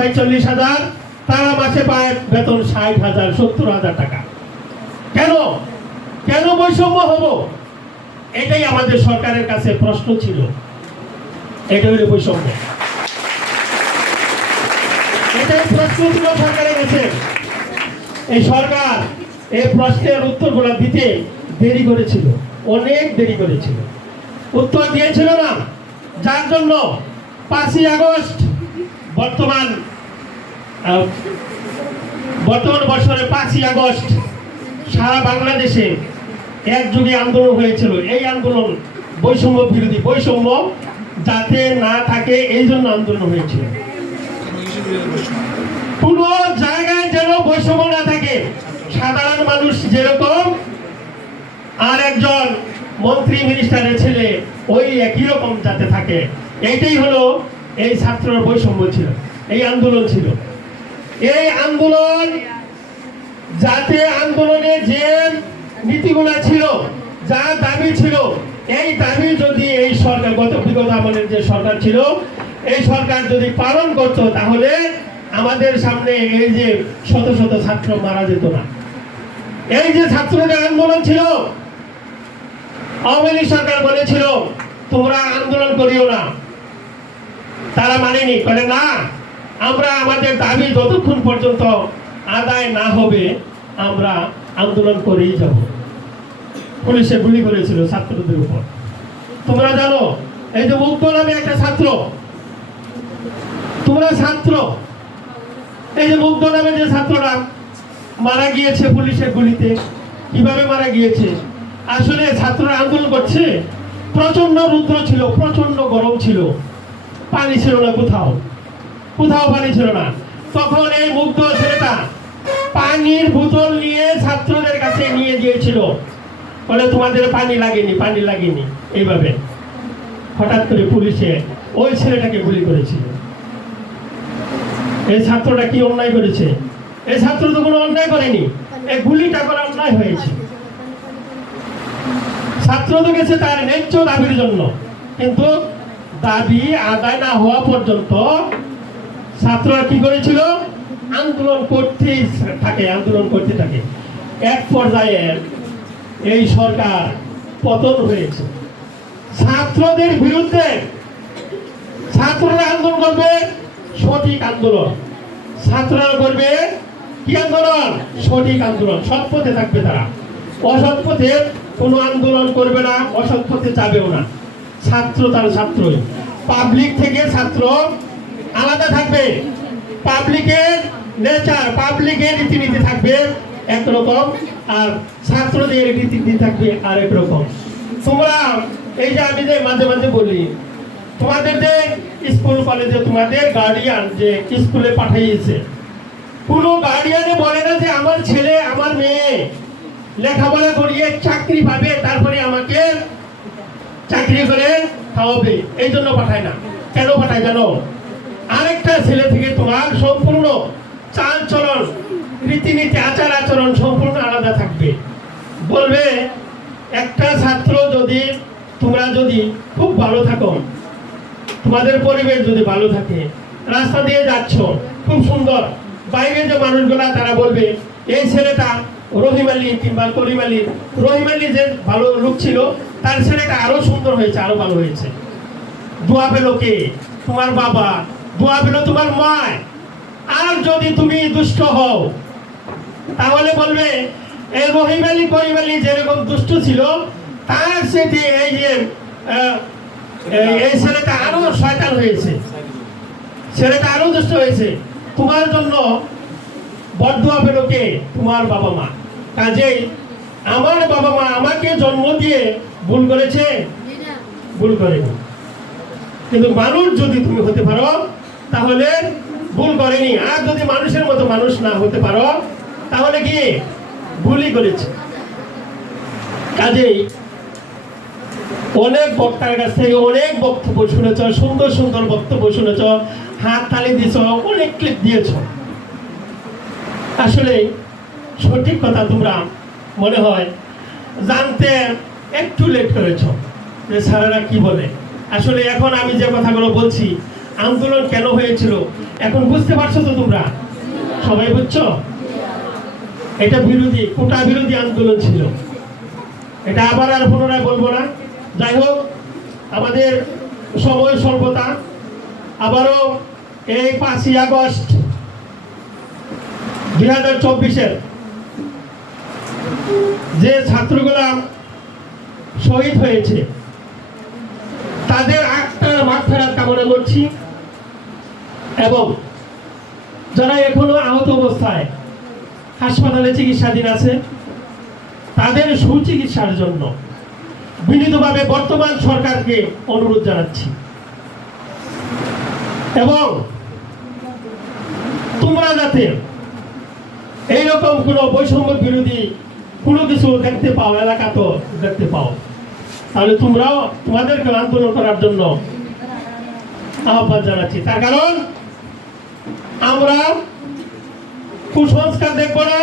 পায় চল্লিশ হাজার, তারা মাসে পায় বেতন ষাট হাজার, সত্তর হাজার টাকা। কেন? কেন বৈষম্য হব? এটাই আমাদের সরকারের কাছে প্রশ্ন ছিল। এটা হলো বৈষম্য। এটাই প্রশ্ন ছিল সরকারের কাছে। এই সরকার এই প্রশ্নের উত্তরগুলো দিতে দেরি করেছিল, অনেক দেরি করেছিল। উত্তর দিয়েছিল না। যার জন্য পাঁচই আগস্ট বর্তমান বর্তমান বছরে পাঁচই আগস্ট, সারা বাংলাদেশে একযুগে আন্দোলন হয়েছিল। এই আন্দোলন বৈষম্য বিরোধী বৈষম্য যাতে না থাকে, এই জন্য আন্দোলন হয়েছিল। কোনো জায়গায় যেন বৈষম্য না থাকে, সাধারণ মানুষ যেরকম, আর একজন মন্ত্রী, মিনিস্টারের ছেলে ওই একই রকম যাতে থাকে এইটাই হলো এই ছাত্রর বৈষম্য ছিল, এই আন্দোলন ছিল। এই আন্দোলন, যাতে আন্দোলনে যে নীতিগুলো ছিল, যা দাবি ছিল, এই দাবি যদি এই সরকার, গত বিগত আমলের যে সরকার ছিল, এই সরকার যদি পালন করত, তাহলে আমাদের সামনে এই যে শত শত ছাত্র মারা যেত না। এই যে ছাত্রদের আন্দোলন ছিল, আওয়ামী সরকার বলেছিল, তোমরা আন্দোলন করিও না। তারা মানেনি, বলে না। আমরা আমাদের দাবি যতক্ষণ পর্যন্ত আদায় না হবে, আমরা আন্দোলন করেই যাব। পুলিশে গুলি করেছিল ছাত্রদের উপর। তোমরা জানো, এই যে মুগ্ধ নামে একটা ছাত্র। তোমরা ছাত্র। এই যে মুগ্ধ নামে যে ছাত্ররা মারা গিয়েছে পুলিশের গুলিতে। কীভাবে মারা গিয়েছে? আসলে ছাত্ররা আন্দোলন করছে। প্রচণ্ড রুদ্র ছিল প্রচণ্ড গরম ছিল। পানি ছিল না কোথাও। কোথাও পানি ছিল না। তখন এই মুগ্ধ ছেলেটা পানির বোতল নিয়ে ছাত্রদের কাছে নিয়ে গিয়েছিল। বলে, তোমাদের পানি লাগেনি পানি লাগেনি। এইভাবে হঠাৎ করে পুলিশে ওই ছেলেটাকে গুলি করেছিল। এই ছাত্রটা কি অন্যায় করেছে? এই ছাত্র তো কোনো অন্যায় করেনি। এই গুলিটা করা অন্যায় হয়েছে। ছাত্র তো গেছে তার ন্যায্য দাবির জন্য। কিন্তু দাবি আদায় না হওয়া পর্যন্ত ছাত্ররা কি করেছিল? আন্দোলন করতেই থাকে, আন্দোলন করতে থাকে। এক পর্যায়ে এই সরকার পতন হয়েছে। ছাত্রদের বিরুদ্ধে ছাত্ররা আন্দোলন করবে, সঠিক আন্দোলন। ছাত্ররা করবে কি আন্দোলন? সঠিক আন্দোলন। সৎ পথে থাকবে তারা। অসৎ পথে কোনো আন্দোলন করবে না, অসৎ পথে যাবেও না। ছাত্র তার ছাত্রই। পাবলিক থেকে ছাত্র আলাদা থাকবে। পাবলিকের নেচার, পাবলিকের রীতিনীতি থাকবে একরকম আর ছাত্রদের রীতিনীতি থাকবে আরেক রকম। তোমরা, এই যে আমি যে মাঝে মাঝে বলি, তোমাদের যে স্কুল, কলেজে তোমাদের গার্ডিয়ান যে স্কুলে পাঠিয়েছে, কোনো গার্ডিয়ানে বলে না যে আমার ছেলে, আমার মেয়ে লেখাপড়া করিয়ে চাকরি পাবে, তারপরে আমাকে চাকরি করে খাওয়াবে, এই জন্য পাঠায় না। কেন পাঠায় জানো? আরেকটা ছেলে থেকে তোমার সম্পূর্ণ চাল চলন রীতিনীতি, আচার আচরণ সম্পূর্ণ আলাদা থাকবে। বলবে, একটা ছাত্র যদি, তোমরা যদি খুব ভালো থাকো, তোমাদের পরিবেশ যদি ভালো থাকে, রাস্তা দিয়ে যাচ্ছ, খুব সুন্দর, বাইরে যে মানুষগুলা, তারা বলবে, এই ছেলেটা রহিম আলী কিংবা করিম আলী, রহিম আলী যে ভালো লোক ছিল, তার ছেলেটা আরও সুন্দর হয়েছে, আরও ভালো হয়েছে। দোয়া পেল কে? তোমার বাবা। দোয়া পেল তোমার মা আর যদি তুমি দুষ্ট হও তাহলে বলবে এই রহিম আলী করিম যেরকম দুষ্ট ছিল তার সেটি এই যে এই- ছেলেটা আরও শয়তান হয়েছে। ছেলেটা আরও দুষ্ট হয়েছে। তোমার জন্য বদুয়া পেল কে? তোমার বাবা মা। কাজেই আমার বাবা মা আমাকে জন্ম দিয়ে ভুল করেছে। ভুল করেনি। কিন্তু মানুষ যদি তুমি হতে পারো তাহলে ভুল করেনি। আর যদি মানুষের মতো মানুষ না হতে পারো, তাহলে কি? ভুলই করেছে। কাজেই অনেক বক্তার কাছ থেকে অনেক বক্তব্য শুনেছ, সুন্দর সুন্দর বক্তব্য শুনেছ, হাত তালি দিয়েছ, অনেক ক্লিপ দিয়েছ। আসলে সঠিক কথা তোমরা মনে হয় জানতে একটু লেট করেছ। যে স্যারেরা কি বলে? আসলে এখন আমি যে কথাগুলো বলছি আন্দোলন কেন হয়েছিল? এখন বুঝতে পারছ তো তোমরা? সবাই বুঝছ? এটা বিরোধী, কোটা বিরোধী আন্দোলন ছিল। এটা আবার আর পুনরায় বলব না। যাই হোক, আমাদের সময় স্বল্পতা। আবারও এই পাঁচই আগস্ট দুই হাজার চব্বিশের যে ছাত্রগুলা শহীদ হয়েছে, তাদের আত্মার ফেরার কামনা করছি। এবং যারা এখনও আহত অবস্থায় হাসপাতালে চিকিৎসাধীন আছে, তাদের সুচিকিৎসার জন্য বিনীতভাবে বর্তমান সরকারকে অনুরোধ জানাচ্ছি। এবং তোমরা যাতে এইরকম কোনো বৈষম্য বিরোধী কোনো কিছু দেখতে পাও, এলাকা তো দেখতে পাও, তাহলে তোমরাও তোমাদেরকে আন্দোলন করার জন্য আহ্বান জানাচ্ছি। তার কারণ আমরা কুসংস্কার দেখব না।